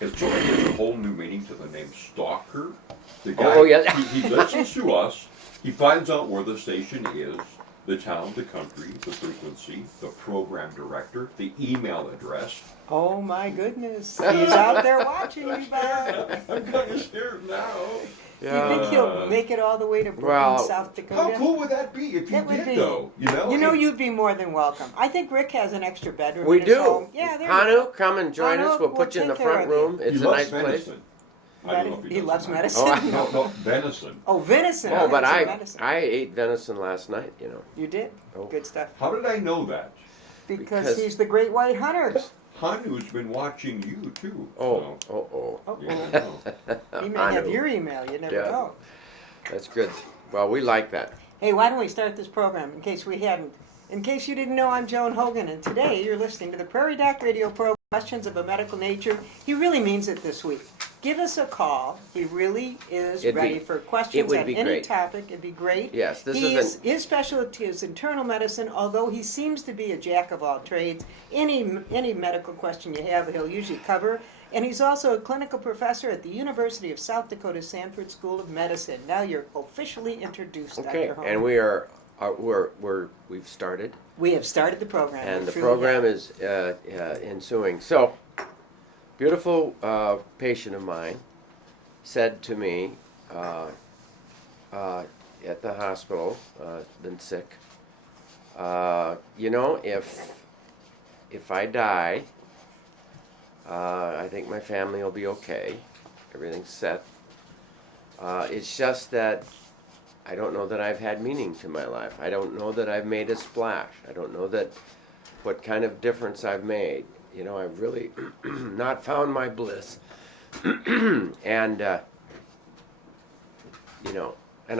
It sort of gives a whole new meaning to the name stalker. The guy, Oh, yeah. he listens to us. He finds out where the station is, the town, the country, the frequency, the program director, the email address. Oh my goodness. He's out there watching you, Bob. I'm kind of scared now. Do you think he'll make it all the way to Brooklyn, Well, South Dakota? How cool would that be if you That would did, be. though? You know, you'd be more than welcome. I think Rick has an extra bedroom We in his do. home. Yeah, there you Hanu, go. come and join Hanu, us. We'll put you in the take care front of you. room. It's he a loves nice place. venison. I don't know if He does loves or not. medicine? Oh, No, venison. Oh, venison. Oh, but I thought you said medicine. I ate venison last night, You did? Oh. Good stuff. How did I know that? Because he's the great white hunter. Hanu's been watching you, too. Oh. Oh, You never know. he may have Hanu. your email. You never Yeah. know. That's good. Well, we like that. Hey, why don't we start this program in case we hadn't? In case you didn't know, I'm Joan Hogan, and today you're listening to the Prairie Doc Radio program, Questions of a Medical Nature. He really means it this week. Give us a call. He really is ready for questions on any great. topic. It'd be great. Yes, His specialty is internal medicine, although he seems to be a jack of all trades. Any medical question you have, he'll usually cover. And he's also a clinical professor at the University of South Dakota Sanford School of Medicine. Now you're officially introduced, Okay, Dr. Holm. and we've started, We have started the program. and We the truly program have. is ensuing. So, beautiful patient of mine said to me at the hospital, been sick. If I die, I think my family will be okay. Everything's set. It's just that I don't know that I've had meaning to my life. I don't know that I've made a splash. I don't know what kind of difference I've made. I've really not found my bliss. And, and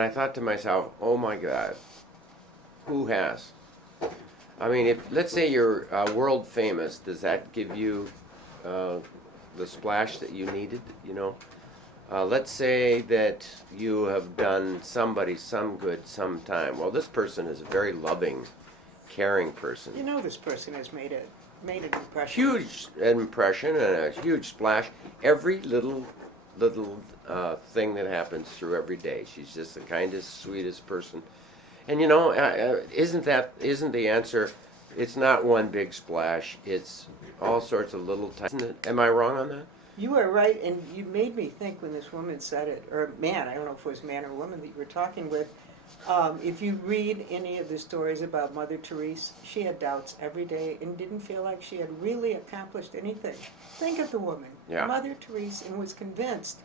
I thought to myself, oh my God, who has? I mean, let's say you're world famous, does that give you the splash that you needed, let's say that you have done somebody some good sometime. Well, this person is a very loving, caring person. This person has made an impression. Huge impression and a huge splash. Every little thing that happens through every day. She's just the kindest, sweetest person. And isn't the answer? It's not one big splash. It's all sorts of little tiny. Am I wrong on that? You are right, and you made me think when this woman said it, or man, I don't know if it was man or woman that you were talking with. If you read any of the stories about Mother Teresa, she had doubts every day and didn't feel like she had really accomplished anything. Think of the woman, Yeah. Mother Teresa, and was convinced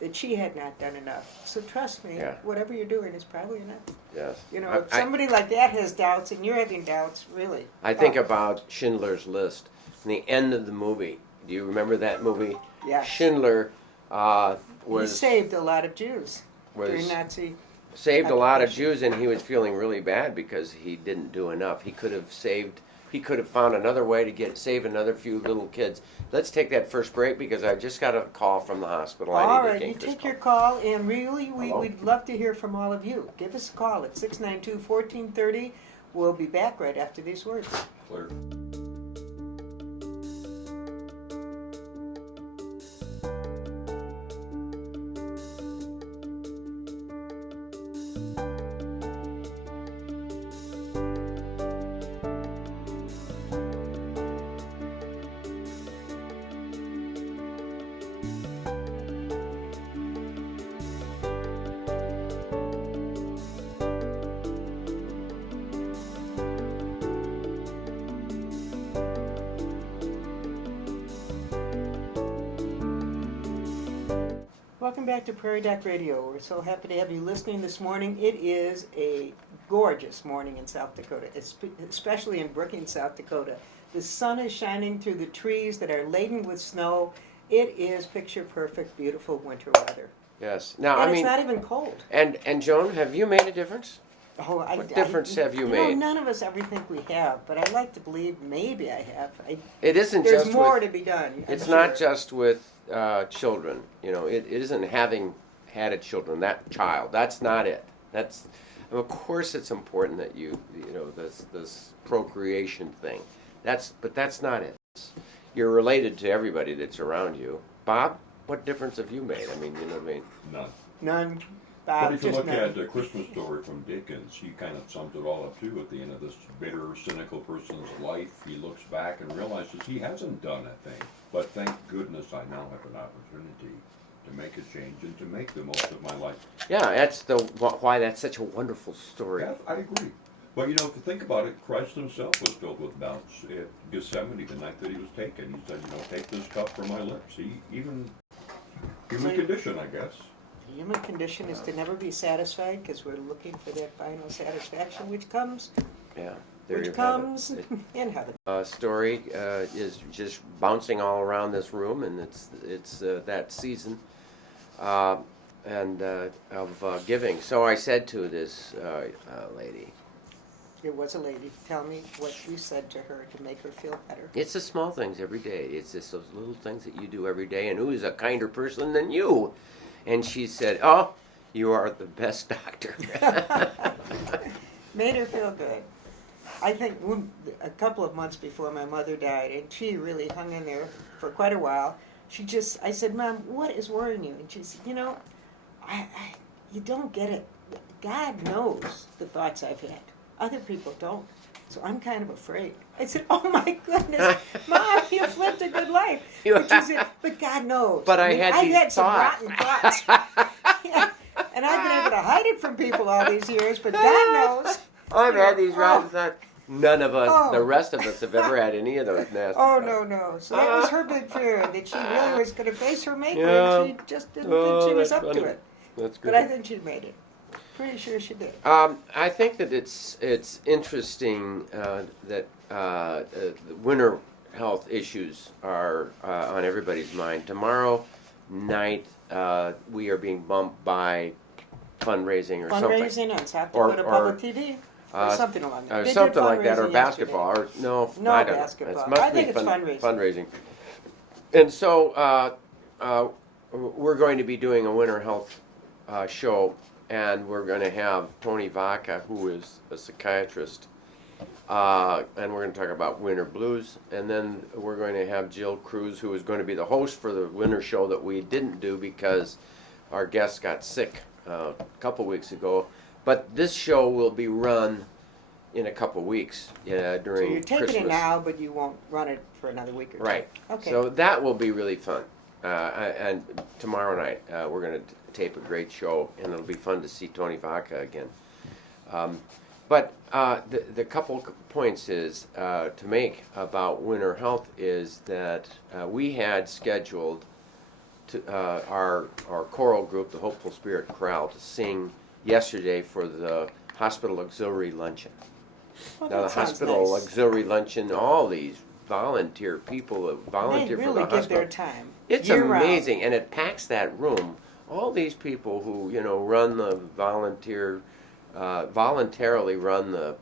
that she had not done enough. So trust me, Yeah. whatever you're doing is probably enough. Yes. If somebody like that has doubts and you're having doubts, really. I think about Schindler's List. In the end of the movie, do you remember that movie? Yeah. Schindler He saved a lot of Jews during Nazi. saved a lot of Jews, and he was feeling really bad because he didn't do enough. He could have found another way to save another few little kids. Let's take that first break because I just got a call from the hospital. All right, you take your call, and really, we'd love to hear from all of you. Give us a call at 692-1430. We'll be back right after these words. Clear. Welcome back to Prairie Doc Radio. We're so happy to have you listening this morning. It is a gorgeous morning in South Dakota, especially in Brookings, South Dakota. The sun is shining through the trees that are laden with snow. It is picture-perfect, beautiful winter weather. Yes. Now, And I mean, it's not even cold. and Joan, have you made a difference? What difference have you made? None of us ever think we have, but I like to believe maybe I have. It isn't There's just more with, to be done. It's I'm not sure. just with children. It isn't having had a children. That child. That's not it. That's, of course, it's important that this procreation thing. But that's not it. You're related to everybody that's around you. Bob, what difference have you made? I mean, you know what I mean? None. None. But Bob, if you just look none. at The Christmas Story from Dickens, he kind of sums it all up too at the end of this bitter, cynical person's life. He looks back and realizes he hasn't done a thing. But thank goodness I now have an opportunity to make a change and to make the most of my life. Yeah, that's why that's such a wonderful story. Yeah, I agree. But if you think about it, Christ himself was filled with doubts. At Gethsemane, the night that he was taken, he said, take this cup from my lips. Human condition, I guess. The human condition is to never be satisfied because we're looking for that final satisfaction, which comes, Yeah, there you which have comes it. in heaven. Story is just bouncing all around this room, and it's that season of giving. So I said to this lady, It was a lady. Tell me what you said to her to make her feel better. it's the small things every day. It's just those little things that you do every day, and who is a kinder person than you? And she said, "Oh, you are the best doctor." Made her feel good. I think a couple of months before my mother died, and she really hung in there for quite a while. I said, "Mom, what is worrying you?" And she said, you don't get it. God knows the thoughts I've had. Other people don't. So I'm kind of afraid. I said, "Oh my goodness, Mom, you've lived a good life." But she said, "But God knows." But I had these had some thoughts. rotten thoughts. Yeah. And I've been able to hide it from people all these years, but God knows. I've had these rotten thoughts. None of us, Oh. the rest of us, have ever had any of those nasty Oh, thoughts. no. So that was her big fear, that she really was going to face her maker, Yeah. and she just didn't think she was that's up funny. to it. That's But I great. think she made it. Pretty sure she did. I think that it's interesting that winter health issues are on everybody's mind. Tomorrow night, we are being bumped by fundraising or something. Fundraising on South Or- Dakota or, Public TV, or something along that. Or They did something like that, or fundraising basketball, yesterday. or No, I don't basketball. know. It must I be think it's fundraising. fundraising. And so we're going to be doing a winter health show, and we're going to have Tony Vaca, who is a psychiatrist, and we're going to talk about winter blues, and then we're going to have Jill Cruz, who is going to be the host for the winter show that we didn't do because our guest got sick a couple weeks ago. But this show will be run in a couple weeks during So you're taking Christmas. it now, but you won't run it for another week or two. Right. Okay. So that will be really fun. And tomorrow night we're going to tape a great show, and it'll be fun to see Tony Vaca again. But the couple points is to make about winter health is that we had scheduled our choral group, the Hopeful Spirit Chorale, to sing yesterday for the hospital auxiliary luncheon. Well, Now the that sounds hospital nice. auxiliary luncheon, all these volunteer people that volunteer They for really the give hospital. their time. It's year-round. amazing, and it packs that room. All these people who run the voluntarily run the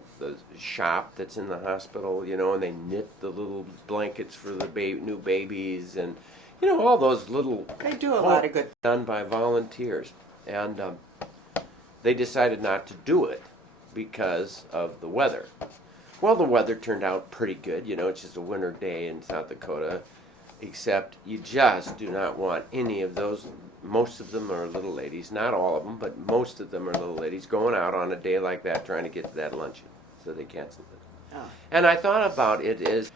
shop that's in the hospital, and they knit the little blankets for the new babies, and all those little They do a lot of good. done by volunteers, and they decided not to do it because of the weather. Well, the weather turned out pretty good. It's just a winter day in South Dakota, except you just do not want any of those. Most of them are little ladies, not all of them, but most of them are little ladies going out on a day like that trying to get to that luncheon, so they canceled it. Oh. And I thought about it as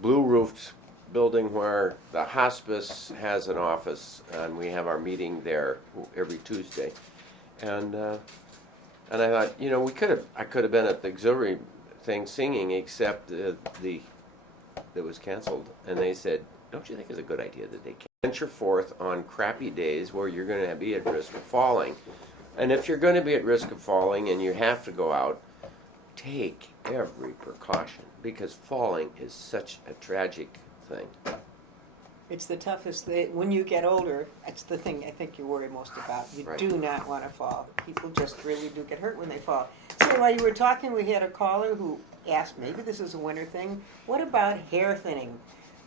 blue-roofed building where the hospice has an office, and we have our meeting there every Tuesday. And I thought, I could have been at the auxiliary thing singing, except that was canceled. And they said, "Don't you think it's a good idea that they venture forth on crappy days where you're going to be at risk of falling? And if you're going to be at risk of falling and you have to go out, take every precaution, because falling is such a tragic thing." It's the toughest thing. When you get older, it's the thing I think you worry most about. You Right. do not want to fall. People just really do get hurt when they fall. So while you were talking, we had a caller who asked, maybe this is a winter thing, what about hair thinning?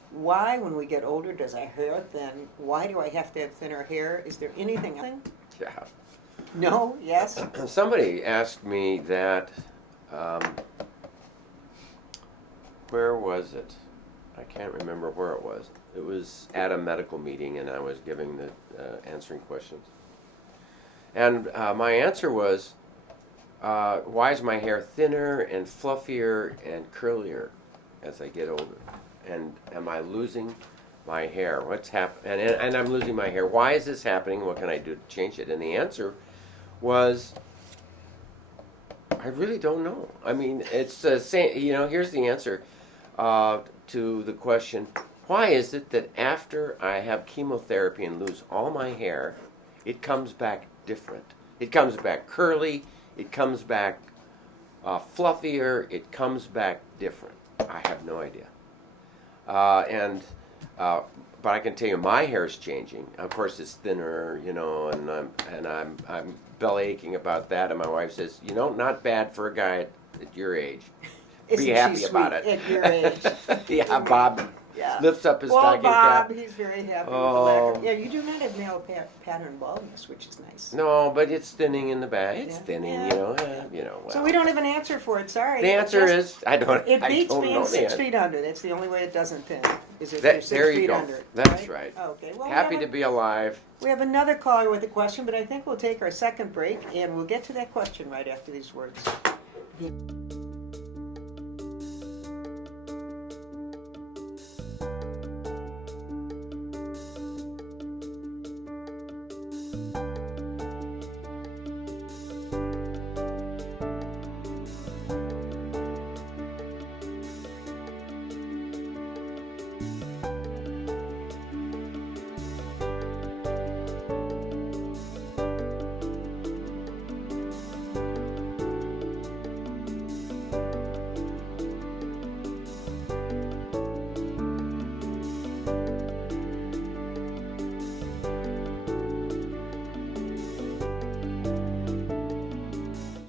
Why, when we get older, does our hair thin? Why do I have to have thinner hair? Is there anything else? Yeah. No? Yes? Somebody asked me that, where was it? I can't remember where it was. It was at a medical meeting, and I was giving the answering questions. And my answer was, why is my hair thinner and fluffier and curlier as I get older? And am I losing my hair? What's happening? And I'm losing my hair. Why is this happening? What can I do to change it? And the answer was, I really don't know. I mean, it's the same. Here's the answer to the question: why is it that after I have chemotherapy and lose all my hair, it comes back different? It comes back curly. It comes back fluffier. It comes back different. I have no idea. But I can tell you my hair's changing. Of course, it's thinner, and I'm belly aching about that. And my wife says, not bad for a guy at your age. Isn't Be happy she about sweet it. At your age. Yeah, Bob lifts up his well, stocking Bob, cap. he's very happy Oh. with the lack of, you do not have male pattern baldness, which is nice. No, but it's thinning in the back. It's Yeah. thinning, Yeah. Well. So we don't have an answer for it. Sorry. The answer is I don't. It I beats don't being know the 6 answer. feet under. That's the only way it doesn't thin. Is if That- you're 6 there you feet go. under it. That's right. Okay. Well, Happy to be alive. We have another caller with a question, but I think we'll take our second break, and we'll get to that question right after these words.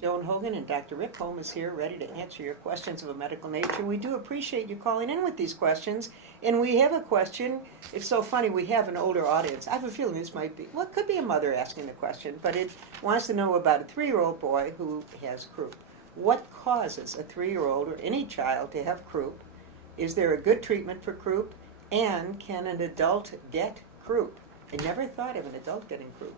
Joan Hogan and Dr. Rick Holm is here ready to answer your questions of a medical nature. We do appreciate you calling in with these questions. And we have a question. It's so funny, we have an older audience. I have a feeling this might be, well, it could be a mother asking the question, but it wants to know about a 3-year-old boy who has croup. What causes a 3-year-old or any child to have croup? Is there a good treatment for croup? And can an adult get croup? I never thought of an adult getting croup.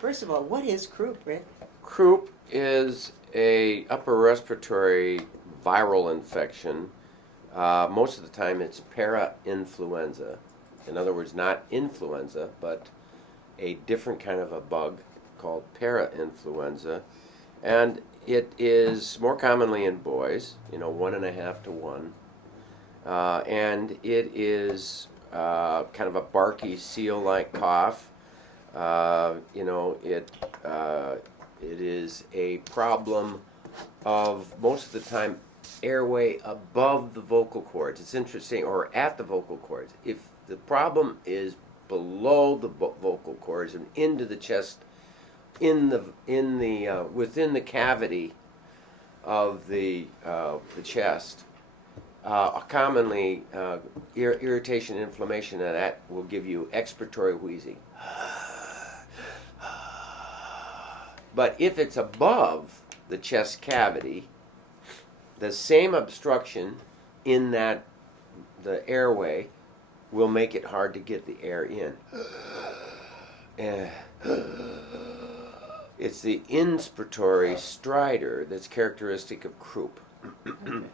First of all, what is croup, Rick? Croup is a upper respiratory viral infection. Most of the time it's para-influenza. In other words, not influenza, but a different kind of a bug called para-influenza. And it is more commonly in boys, 1.5 to 1. And it is kind of a barky seal-like cough. It is a problem of, most of the time, airway above the vocal cords. It's interesting, or at the vocal cords. If the problem is below the vocal cords and into the chest, within the cavity of the chest, commonly irritation, inflammation, and that will give you expiratory wheezing. But if it's above the chest cavity, the same obstruction in the airway will make it hard to get the air in. It's the inspiratory stridor that's characteristic of croup.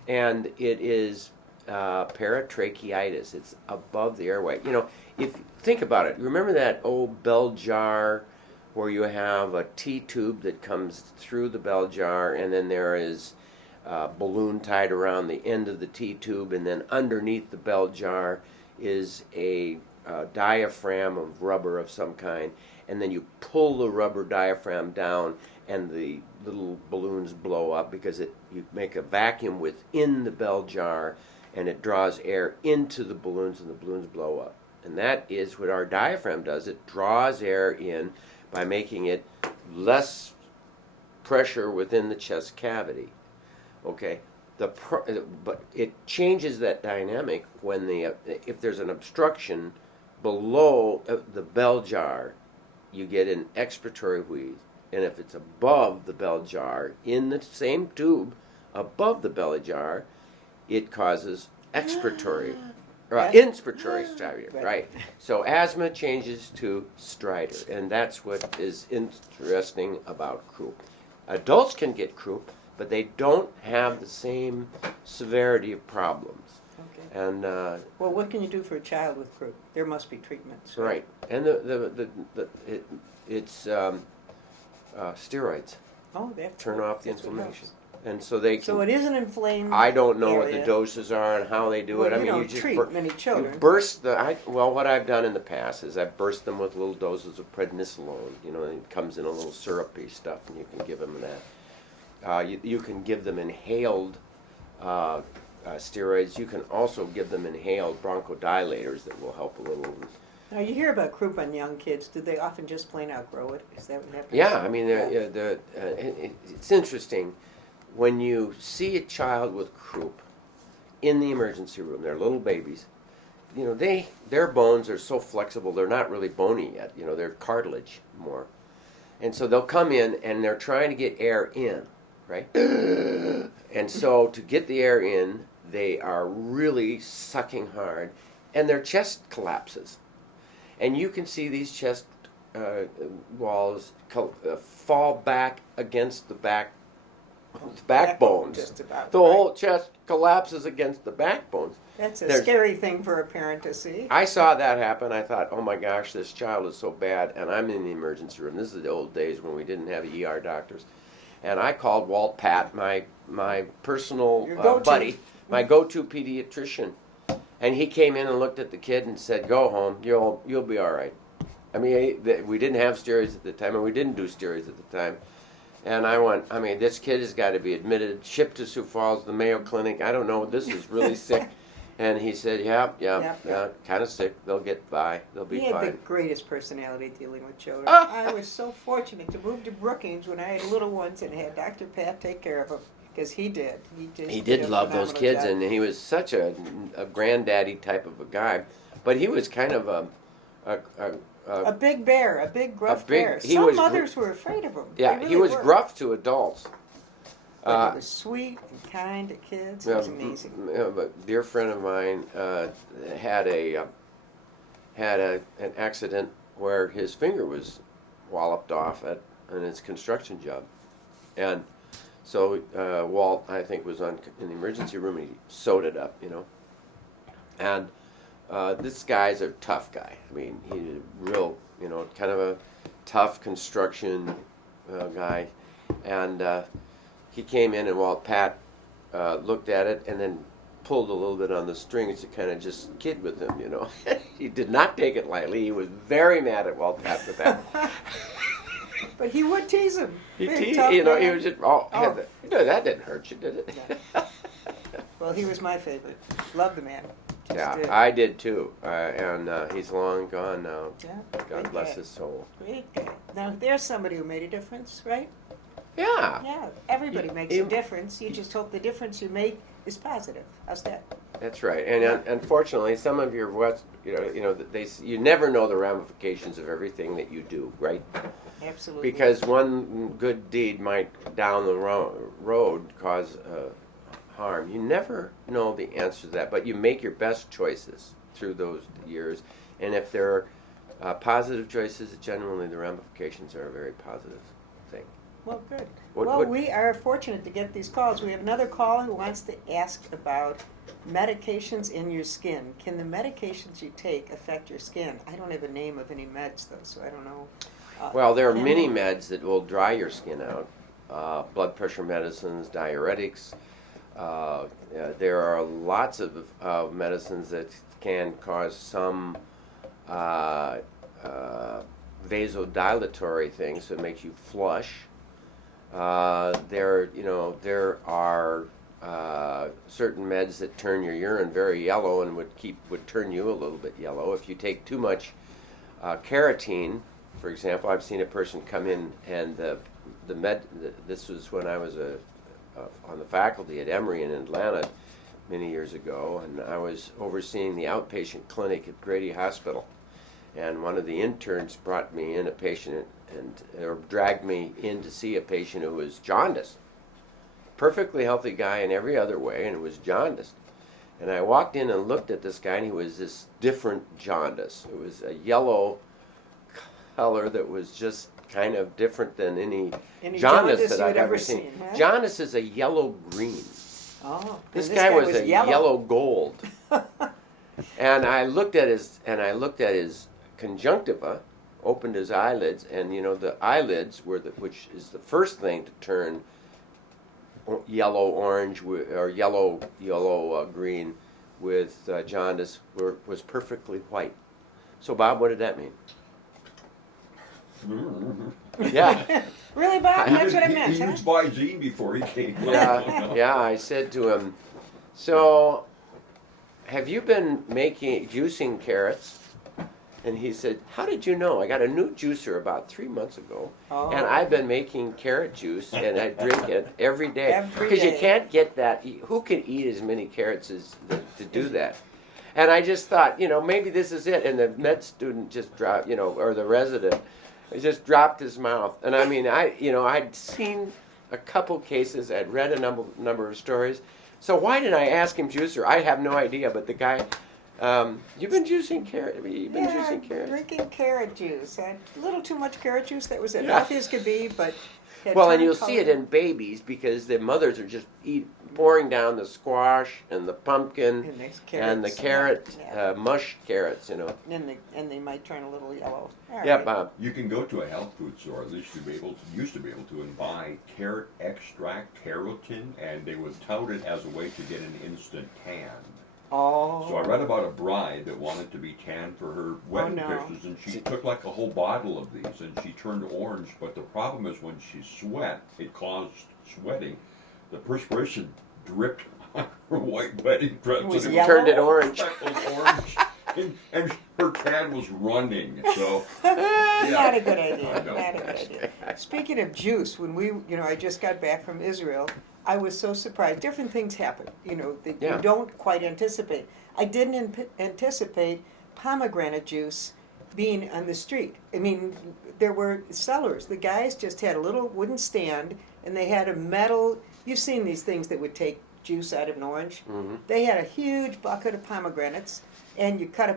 And it is paratracheitis. It's above the airway. If think about it, remember that old bell jar where you have a T-tube that comes through the bell jar, and then there is a balloon tied around the end of the T-tube, and then underneath the bell jar is a diaphragm of rubber of some kind, and then you pull the rubber diaphragm down, and the little balloons blow up because you make a vacuum within the bell jar, and it draws air into the balloons, and the balloons blow up. And that is what our diaphragm does. It draws air in by making it less pressure within the chest cavity. Okay, but it changes that dynamic when if there's an obstruction below the bell jar, you get an expiratory wheeze, and if it's above the bell jar, in the same tube above the belly jar, it causes expiratory Inspiratory stridor, Right. right. So asthma changes to stridor, and that's what is interesting about croup. Adults can get croup, but they don't have the same severity of problems. Okay. And Well, what can you do for a child with croup? There must be treatments. right, and it's steroids Oh, they have to turn off the that's what inflammation, helps. and so they can. So it is an inflamed. I don't know what the area. doses are and how they do Well, it. I you mean, don't you just treat many children. You burst what I've done in the past is I've burst them with little doses of prednisolone. You know, it comes in a little syrupy stuff, and you can give them that. You can give them inhaled steroids. You can also give them inhaled bronchodilators that will help a little. Now you hear about croup on young kids. Do they often just plain outgrow it? Is that what happens? Yeah, I mean, Yeah. it's interesting when you see a child with croup in the emergency room. They're little babies. You know, their bones are so flexible. They're not really bony yet. You know, they're cartilage more, and so they'll come in and they're trying to get air in, right? And so to get the air in, they are really sucking hard, and their chest collapses. And you can see these chest walls fall back against the backbones. Just about. The right. whole chest collapses against the backbones. That's a There's- scary thing for a parent to see. I saw that happen. I thought, oh my gosh, this child is so bad. And I'm in the emergency room. This is the old days when we didn't have ER doctors. And I called Walt Pat, my personal Your go-to. buddy, my go-to pediatrician. And he came in and looked at the kid and said, "Go home. You'll be all right." I mean, we didn't have steroids at the time, and we didn't do steroids at the time. And I went, I mean, this kid has got to be admitted, shipped to Sioux Falls, the Mayo Clinic. I don't know. This is really sick. And he said, yeah, kind of sick. They'll get by. They'll be He had the fine. greatest personality dealing with children. Ah! I was so fortunate to move to Brookings when I had little ones and had Dr. Pat take care of them because he did. He did a love those phenomenal kids, job. and he was such a granddaddy type of a guy. But he was kind of a big bear, a big gruff bear. he Some was mothers were afraid of him. yeah, They he really was were. gruff to adults. But he was sweet and kind to kids. It was amazing. But a dear friend of mine had an accident where his finger was walloped off in his construction job, and so Walt, I think, was in the emergency room and he sewed it up, you know. And this guy's a tough guy. I mean, he's a real, you know, kind of a tough construction guy, and he came in and Walt Pat looked at it and then pulled a little bit on the strings to kind of just kid with him, you know. He did not take it lightly. He was very mad at Walt Pat for that. But he would tease him. He Big, teased, tough you know, man. he was just, you know, that didn't hurt you, did it? Well, he was my favorite. Loved the man. Just Yeah, did. I did too. And he's long gone now. Yeah, God great bless guy. his soul. Great guy. Now, there's somebody who made a difference, right? Yeah, Yeah, everybody makes you- a difference. You just hope the difference you make is positive. How's that? that's right. And unfortunately, some of your you never know the ramifications of everything that you do, right? Absolutely. Because one good deed might down the road cause harm. You never know the answer to that, but you make your best choices through those years. And if they're positive choices, generally the ramifications are a very positive thing. Well, good. What- We are fortunate to get these calls. We have another caller who wants to ask about medications in your skin. Can the medications you take affect your skin? I don't have a name of any meds, though, so I don't know. Well, there are can many they? meds that will dry your skin out. Blood pressure medicines, diuretics. There are lots of medicines that can cause some vasodilatory things that makes you flush. There are certain meds that turn your urine very yellow and would turn you a little bit yellow. If you take too much carotene, for example, I've seen a person come in and this was when I was on the faculty at Emory in Atlanta many years ago, and I was overseeing the outpatient clinic at Grady Hospital. And one of the interns brought me in a patient or dragged me in to see a patient who was jaundiced. Perfectly healthy guy in every other way, and it was jaundiced. And I walked in and looked at this guy, and he was this different jaundice. It was a yellow color that was just kind of different than any jaundice that I've ever seen. Huh? Jaundice is a yellow-green. Oh, This guy was a yellow gold. And I looked at his conjunctiva, opened his eyelids, and the eyelids were which is the first thing to turn yellow orange or yellow green with jaundice was perfectly white. So Bob, what did that mean? Yeah. Really, Bob? That's what I meant, He huh? used Visine before he came. Yeah, I said to him, so have you been juicing carrots? And he said, how did you know? I got a new juicer about 3 months ago, and I've been making carrot juice, and I drink it every day. Because you can't get that. Who can eat as many carrots to do that? And I just thought, maybe this is it. And the med student just dropped, or the resident, just dropped his mouth. And I mean, I'd seen a couple cases, I'd read a number of stories. So why did I ask him juicer? I have no idea, but the guy, you've been juicing carrot. Juicing carrots. Drinking carrot juice. A little too much carrot juice. That was it. Healthy as could be, but well, and you'll see it in babies because the mothers are just pouring down the squash and the pumpkin and the carrot, mush carrots, And they might turn a little yellow. All yeah, right. Bob. You can go to a health food store, at least used to be able to, and buy carrot extract, keratin, and they would tout it as a way to get an instant tan. Oh. So I read about a bride that wanted to be tan for her wedding pictures, and she took like a whole bottle of these, and she turned orange. But the problem is when she sweat, it caused sweating. The perspiration dripped on her white wedding dress. Was and yellow? Turned it orange. It was orange. And her tan was running. So Not a good idea. I know. Not a good idea. Speaking of juice, when I just got back from Israel, I was so surprised. Different things happen, that you don't quite anticipate. I didn't anticipate pomegranate juice being on the street. I mean, there were sellers. The guys just had a little wooden stand, and they had a metal. You've seen these things that would take juice out of an orange. Mm-hmm. They had a huge bucket of pomegranates, and they cut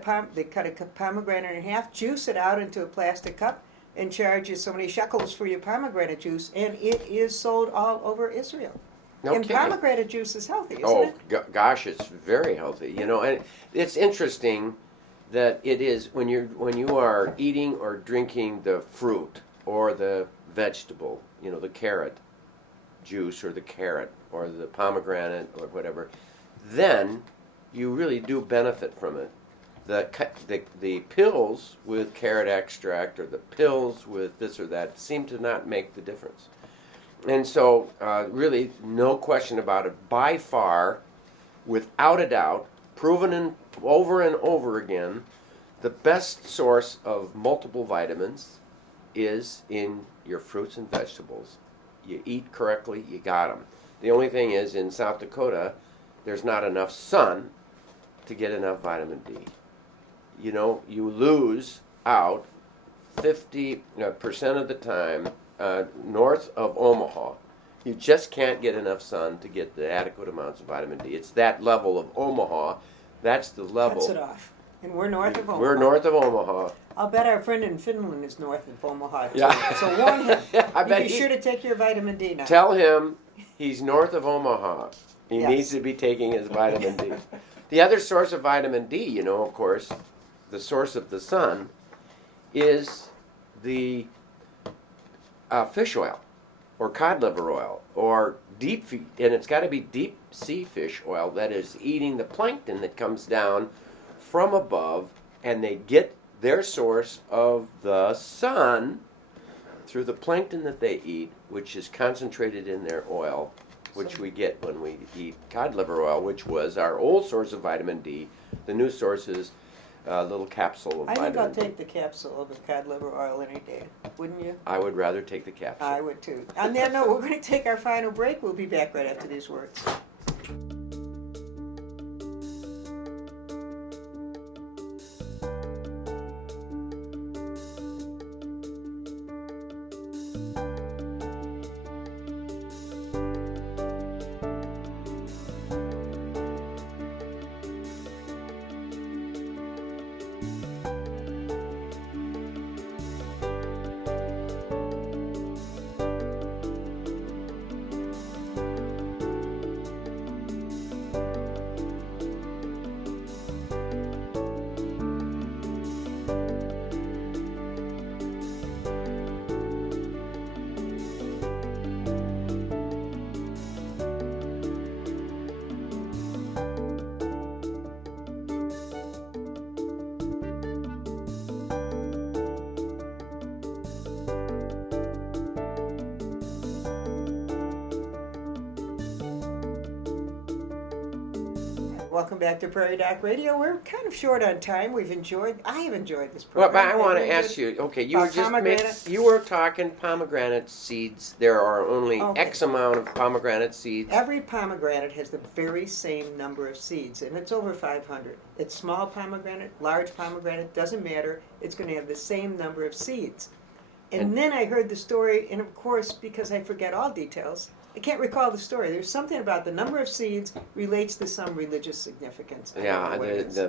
a pomegranate in half, juice it out into a plastic cup, and charge you so many shekels for your pomegranate juice, and it is sold all over Israel. No and kidding. pomegranate juice is healthy, isn't it? Gosh, it's very healthy. And it's interesting that it is when you are eating or drinking the fruit or the vegetable, the carrot juice or the carrot or the pomegranate or whatever, then you really do benefit from it. The pills with carrot extract or the pills with this or that seem to not make the difference. And so, really, no question about it, by far, without a doubt, proven over and over again, the best source of multiple vitamins is in your fruits and vegetables. You eat correctly, you got them. The only thing is, in South Dakota, there's not enough sun to get enough vitamin D. You lose out 50% of the time north of Omaha. You just can't get enough sun to get the adequate amounts of vitamin D. It's that level of Omaha. That's the level. Cuts it off. And we're north of Omaha. We're north of Omaha. I'll bet our friend in Finland is north of Omaha, too. Yeah. So warn him. I bet Be sure to take your vitamin D now. Tell him he's north of Omaha. He Yes. needs to be taking his vitamin D. The other source of vitamin D, of course, the source of the sun, is the fish oil or cod liver oil or and it's got to be deep sea fish oil that is eating the plankton that comes down from above, and they get their source of the sun through the plankton that they eat, which is concentrated in their oil, which we get when we eat cod liver oil, which was our old source of vitamin D. The new source is a little capsule of I vitamin think I'll D. take the capsule of the cod liver oil any day. Wouldn't you? I would rather take the capsule. I would too. On that note, we're going to take our final break. We'll be back right after these words. Welcome back to Prairie Doc Radio. We're kind of short on time. I have enjoyed this Well, program. but I want to Have ask you. Okay, Pomegranate? you were talking pomegranate seeds. There are only Okay. X amount of pomegranate seeds. Every pomegranate has the very same number of seeds, and it's over 500. It's small pomegranate, large pomegranate, doesn't matter. It's going to have the same number of seeds. And then I heard the story, and of course, because I forget all details, I can't recall the story. There's something about the number of seeds relates to some religious significance. I don't Yeah, know what it is. the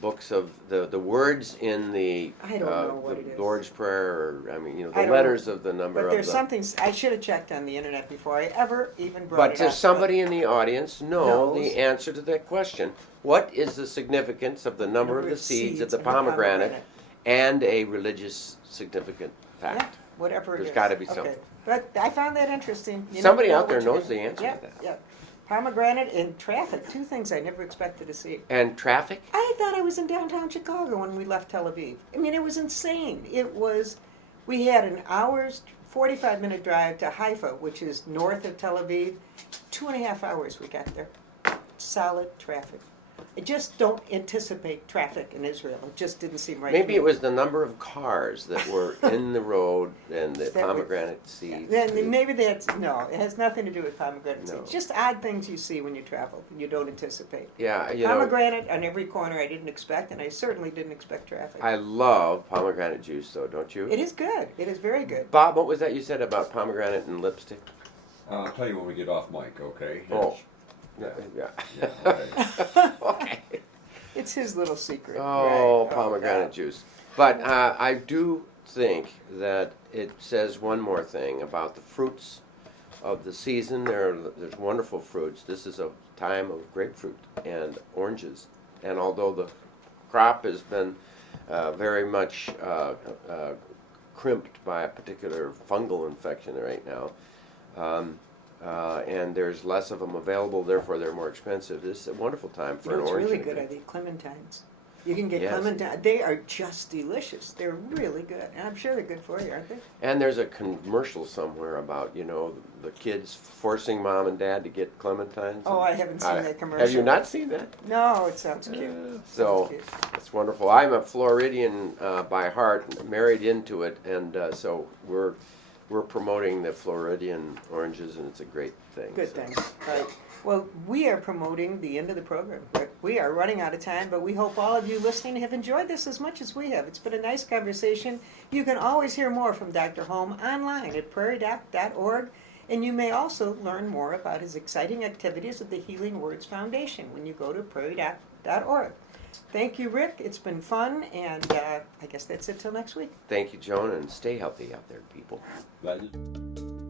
books of the words in the I don't know what it is. Lord's Prayer, or I the don't know. letters of the number But of there's the. something I should have checked on the internet before I ever even brought But it up. does somebody in the audience know Knows. the answer to that question? What is the significance of the number of the seeds of the in the pomegranate and a religious significant fact? Yeah, whatever it There's is. gotta be Okay. something. But I found that interesting. You Somebody never know out there what you're knows gonna- the answer Yep, to that. Yep. Pomegranate and traffic, two things I never expected to see. And traffic? I thought I was in downtown Chicago when we left Tel Aviv. I mean, it was insane. We had an hour's, 45-minute drive to Haifa, which is north of Tel Aviv. 2.5 hours we got there. Solid traffic. I just don't anticipate traffic in Israel. It just didn't seem right to Maybe me. it was the number of cars that were in the road and the That would- pomegranate seeds. Then maybe no, it has nothing to do with pomegranate No. seeds. Just odd things you see when you travel and you don't anticipate. Yeah, you know, Pomegranate on every corner I didn't expect, and I certainly didn't expect traffic. I love pomegranate juice, though, don't you? It is good. It is very good. Bob, what was that you said about pomegranate and lipstick? I'll tell you when we get off mic, okay? Oh. Yeah. Yeah. Okay. Okay. It's his little secret. Oh, right? pomegranate God. juice. But I do think that it says one more thing about the fruits of the season. There's wonderful fruits. This is a time of grapefruit and oranges. And although the crop has been very much crimped by a particular fungal infection right now, and there's less of them available, therefore they're more expensive. This is a wonderful time for You know an what's orange. really and a good are grape. the clementines. You can get Yes. clementine. They are just delicious. They're really good. And I'm sure they're good for you, aren't they? And there's a commercial somewhere about, the kids forcing mom and dad to get clementines. Oh, I haven't seen that commercial. Have you not seen that? No, it sounds cute. So Sounds cute. it's wonderful. I'm a Floridian by heart, married into it, and so we're promoting the Floridian oranges, and it's a great thing. Good so. thing. Right. Well, we are promoting the end of the program. We are running out of time, but we hope all of you listening have enjoyed this as much as we have. It's been a nice conversation. You can always hear more from Dr. Holm online at prairiedoc.org, and you may also learn more about his exciting activities at the Healing Words Foundation when you go to prairiedoc.org. Thank you, Rick. It's been fun, and I guess that's it till next week. Thank you, Joan, and stay healthy out there, people. That is-